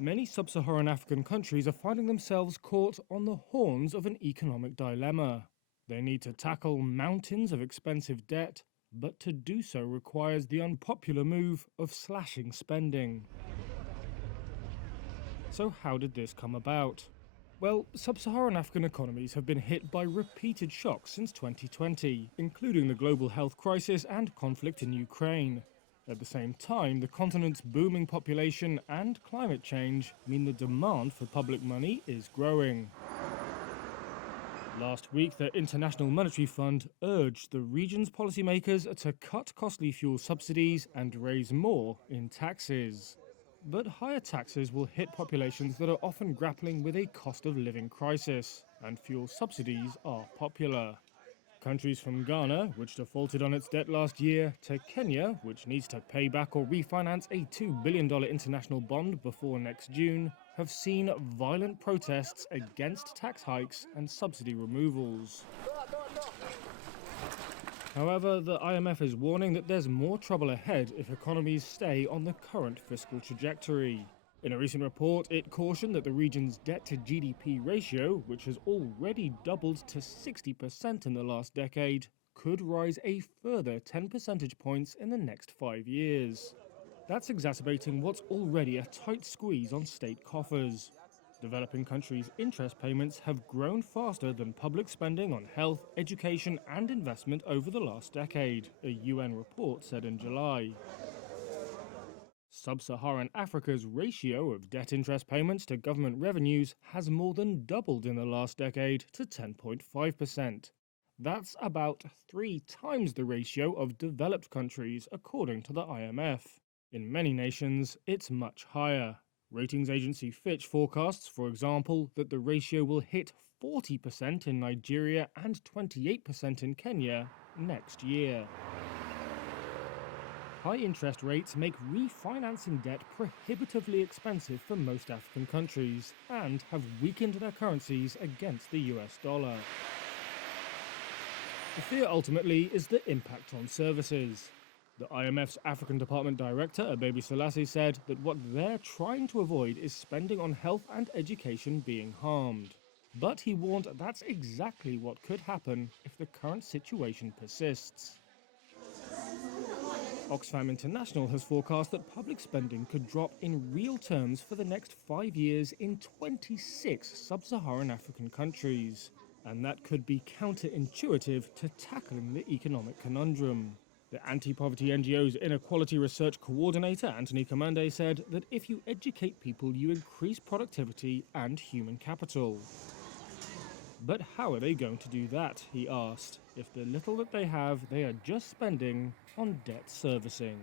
Many sub-Saharan African countries are finding themselves caught on the horns of an economic dilemma. They need to tackle mountains of expensive debt, but to do so requires the unpopular move of slashing spending. So how did this come about? Well, sub-Saharan African economies have been hit by repeated shocks since 2020, including the global health crisis and conflict in Ukraine. At the same time, the continent's booming population and climate change mean the demand for public money is growing. Last week, the International Monetary Fund urged the region's policymakers to cut costly fuel subsidies and raise more in taxes. But higher taxes will hit populations that are often grappling with a cost of living crisis, and fuel subsidies are popular. Countries from Ghana, which defaulted on its debt last year, to Kenya, which needs to pay back or refinance a $2 billion international bond before next June, have seen violent protests against tax hikes and subsidy removals. However, the IMF is warning that there's more trouble ahead if economies stay on the current fiscal trajectory. In a recent report, it cautioned that the region's debt-to-GDP ratio, which has already doubled to 60% in the last decade, could rise a further 10 percentage points in the next 5 years. That's exacerbating what's already a tight squeeze on state coffers. Developing countries' interest payments have grown faster than public spending on health, education and investment over the last decade, a UN report said in July. Sub-Saharan Africa's ratio of debt interest payments to government revenues has more than doubled in the last decade to 10.5%. That's about 3 times the ratio of developed countries, according to the IMF. In many nations, it's much higher. Ratings agency Fitch forecasts, for example, that the ratio will hit 40% in Nigeria and 28% in Kenya next year. High interest rates make refinancing debt prohibitively expensive for most African countries and have weakened their currencies against the US dollar. The fear ultimately is the impact on services. The IMF's African Department Director, Abebi Selassie, said that what they're trying to avoid is spending on health and education being harmed. But he warned that's exactly what could happen if the current situation persists. Oxfam International has forecast that public spending could drop in real terms for the next 5 years in 26 sub-Saharan African countries. And that could be counterintuitive to tackling the economic conundrum. The anti-poverty NGO's Inequality Research Coordinator, Anthony Kamande, said that if you educate people, you increase productivity and human capital. But how are they going to do that, he asked, if the little that they have, they are just spending on debt servicing?